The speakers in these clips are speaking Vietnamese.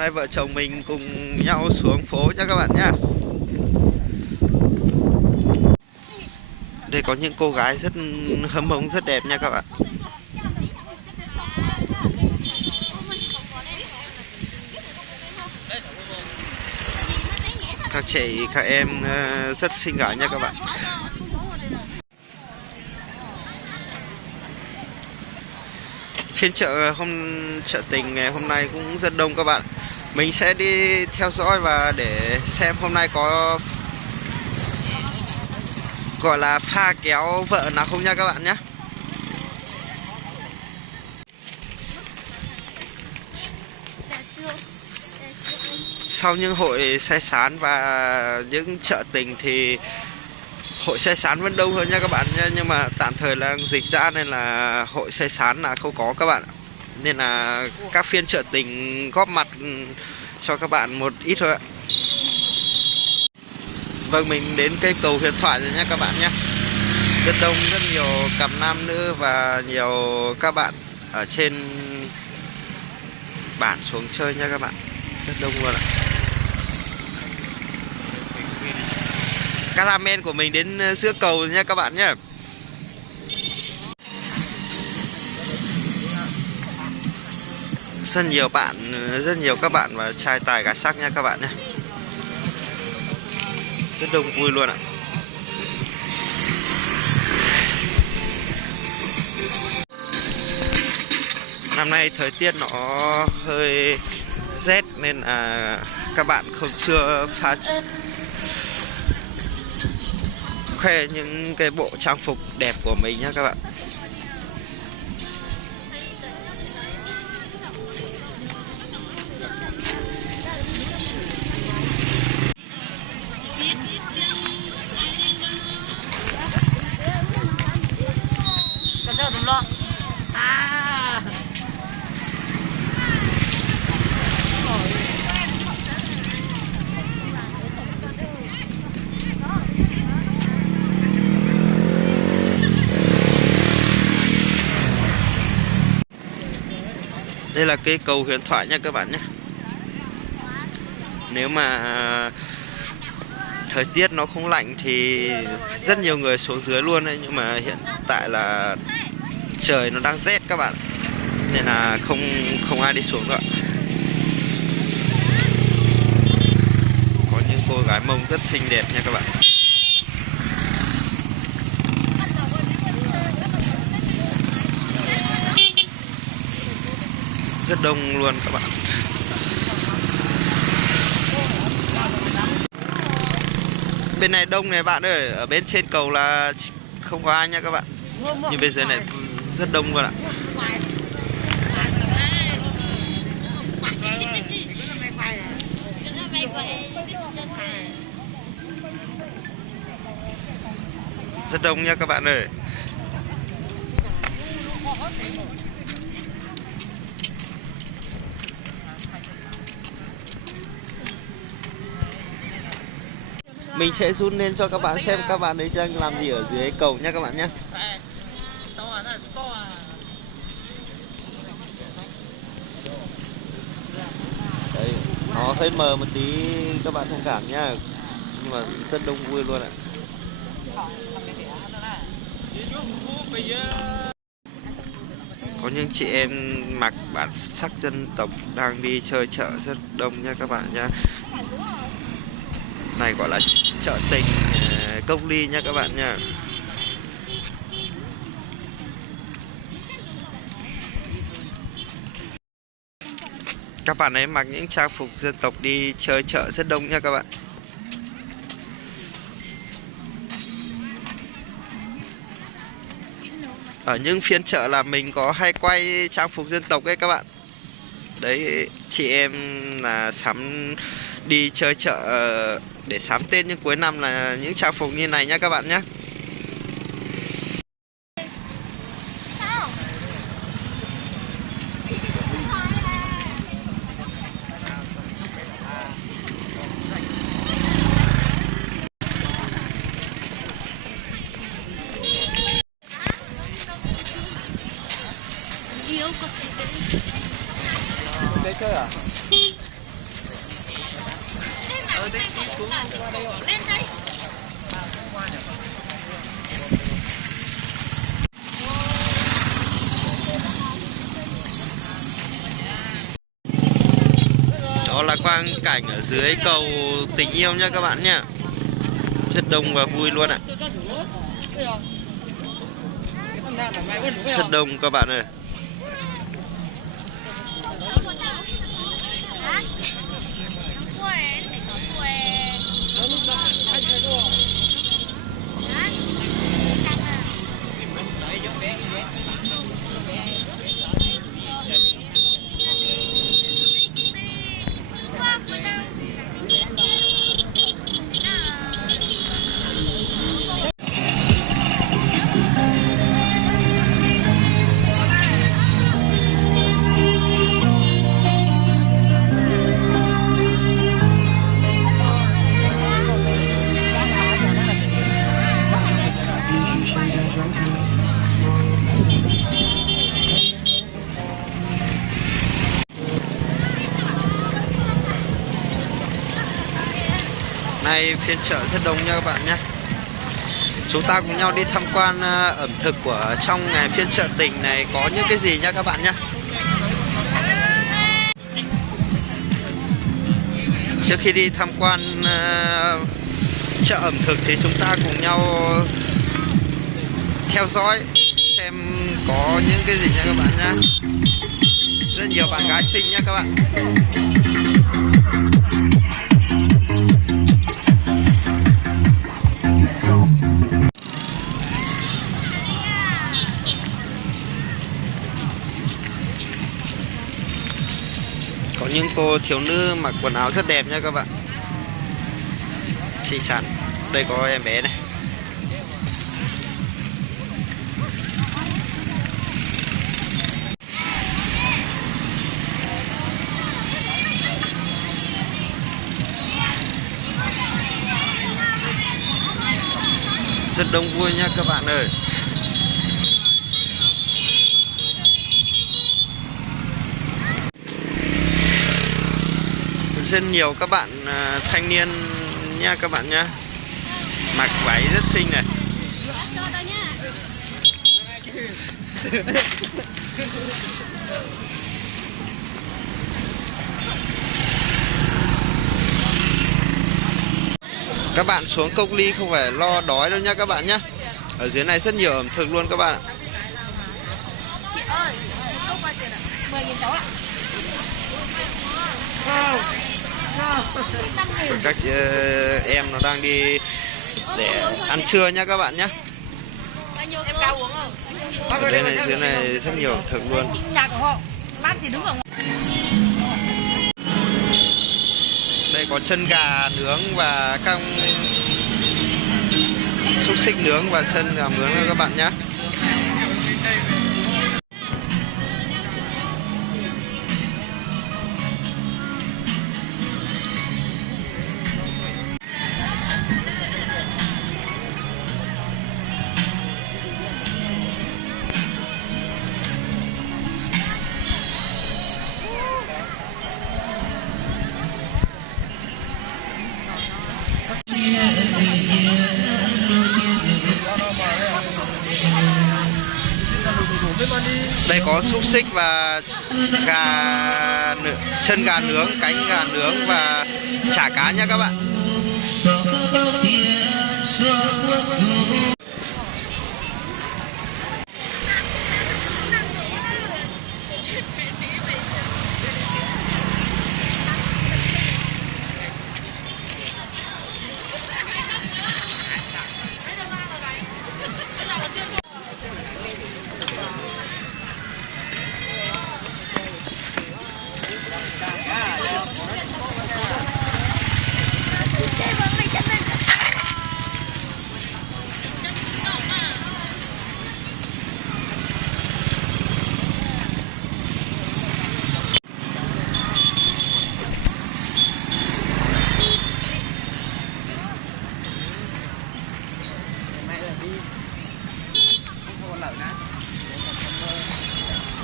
nay vợ chồng mình cùng nhau xuống phố nha các bạn nhá. Đây có những cô gái rất hâm hống rất đẹp nha các bạn. Các chị các em rất xinh gái nha các bạn. Phiên chợ chợ tình ngày hôm nay cũng rất đông các bạn. Mình sẽ đi theo dõi và để xem hôm nay có gọi là pha kéo vợ nào không nha các bạn nhé. Sau những hội xe sán và những chợ tình thì hội xe sán vẫn đông hơn nha các bạn nhé. Nhưng mà tạm thời là dịch ra nên là hội xe sán là không có các bạn. Nên là các phiên chợ tình góp mặt cho các bạn một ít thôi ạ. Vâng, mình đến cây cầu Huyền Thoại rồi nha các bạn nhé. Rất đông, rất nhiều cặp nam nữ và nhiều các bạn ở trên bản xuống chơi nha các bạn. Rất đông luôn ạ. Caramel của mình đến giữa cầu rồi nha các bạn nhé. Rất nhiều các bạn và trai tài gái sắc nha các bạn nhé. Rất đông vui luôn ạ. Năm nay thời tiết nó hơi rét nên là các bạn chưa khoe những cái bộ trang phục đẹp của mình nhé các bạn. Đây là cây cầu Huyền Thoại nha các bạn nhé. Nếu mà thời tiết nó không lạnh thì rất nhiều người xuống dưới luôn đấy. Nhưng mà hiện tại là trời nó đang rét các bạn. Nên là không ai đi xuống nữa. Có những cô gái Mông rất xinh đẹp nha các bạn. Rất đông luôn các bạn. Bên này đông này bạn ơi, ở bên trên cầu là không có ai nha các bạn. Nhưng bên dưới này rất đông luôn ạ. Rất đông nha các bạn ơi. Mình sẽ zoom lên cho các bạn xem các bạn ấy đang làm gì ở dưới cầu nha các bạn nhé. Đấy, nó hơi mờ một tí các bạn thông cảm nhá. Nhưng mà rất đông vui luôn ạ. Có những chị em mặc bản sắc dân tộc đang đi chơi chợ rất đông nha các bạn nhé. Này gọi là chợ tình Cốc Ly nha các bạn nha. Các bạn ấy mặc những trang phục dân tộc đi chơi chợ rất đông nha các bạn. Ở những phiên chợ là mình có hay quay trang phục dân tộc ấy các bạn. Đấy, chị em là đi chơi chợ để sắm Tết nhưng cuối năm là những trang phục như này nhá các bạn nhé. Chơi à? Đó là quang cảnh ở dưới cầu Tình Yêu nha các bạn nhé. Rất đông và vui luôn ạ. Rất đông các bạn ơi. Nay phiên chợ rất đông nha các bạn nhé. Chúng ta cùng nhau đi tham quan ẩm thực của trong ngày phiên chợ tình này có những cái gì nha các bạn nhé. Trước khi đi tham quan chợ ẩm thực thì chúng ta cùng nhau theo dõi xem có những cái gì nha các bạn nhé. Rất nhiều bạn gái xinh nha các bạn. Có những cô thiếu nữ mặc quần áo rất đẹp nha các bạn. Xinh xắn. Đây có em bé này. Rất đông vui nha các bạn ơi. Rất nhiều các bạn thanh niên nha các bạn nhé. Mặc váy rất xinh này. Các bạn xuống Cốc Ly không phải lo đói đâu nha các bạn nhé. Ở dưới này rất nhiều ẩm thực luôn các bạn ạ. Chị ơi, cốc bao tiền ạ? 10.000 cháu ạ. Các em nó đang đi để ăn trưa nha các bạn nhé. Em cao uống không? Ở đây này, dưới này rất nhiều ẩm thực luôn. Nhà của họ, bác thì đứng ở ngoài. Đây có chân gà nướng và các xúc xích nướng và chân gà nướng các bạn nhé. Đây có xúc xích và chân gà nướng, cánh gà nướng và chả cá nha các bạn.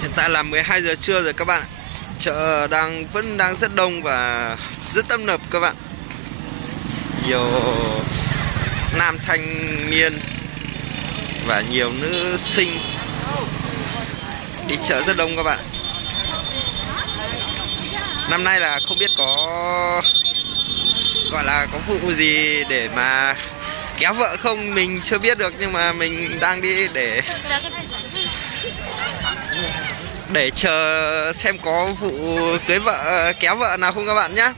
Hiện tại là 12 giờ trưa rồi các bạn. Chợ vẫn đang rất đông và rất tấp nập các bạn. nhiều nam thanh niên và nhiều nữ sinh đi chợ rất đông các bạn. Năm nay là không biết có gọi là có vụ gì để mà kéo vợ không, mình chưa biết được, nhưng mà mình đang đi để chờ xem có vụ cưới vợ kéo vợ nào không các bạn nhé.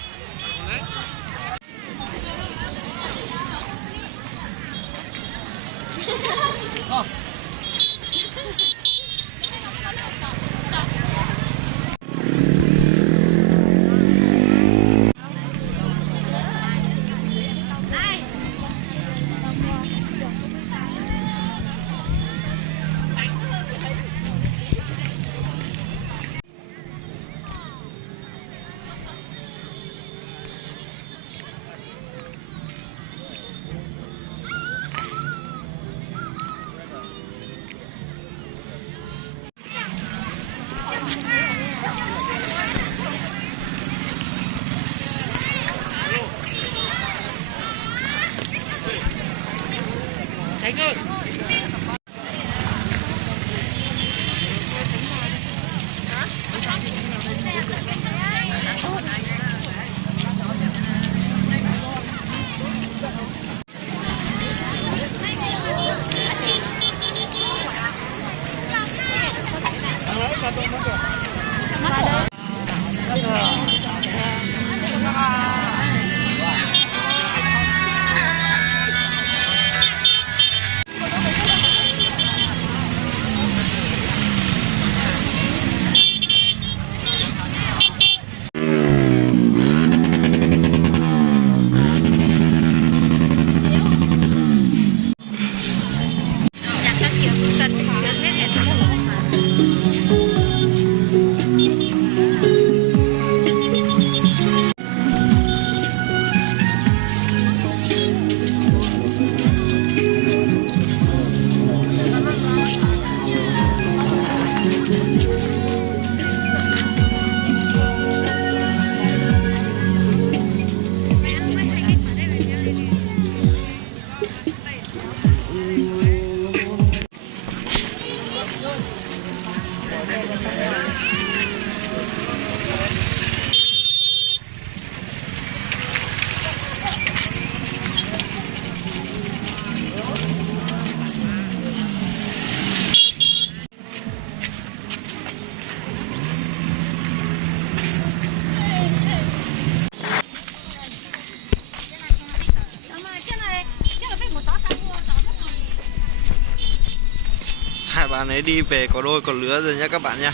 Hai bạn ấy đi về có đôi có lứa rồi nhé các bạn nhé.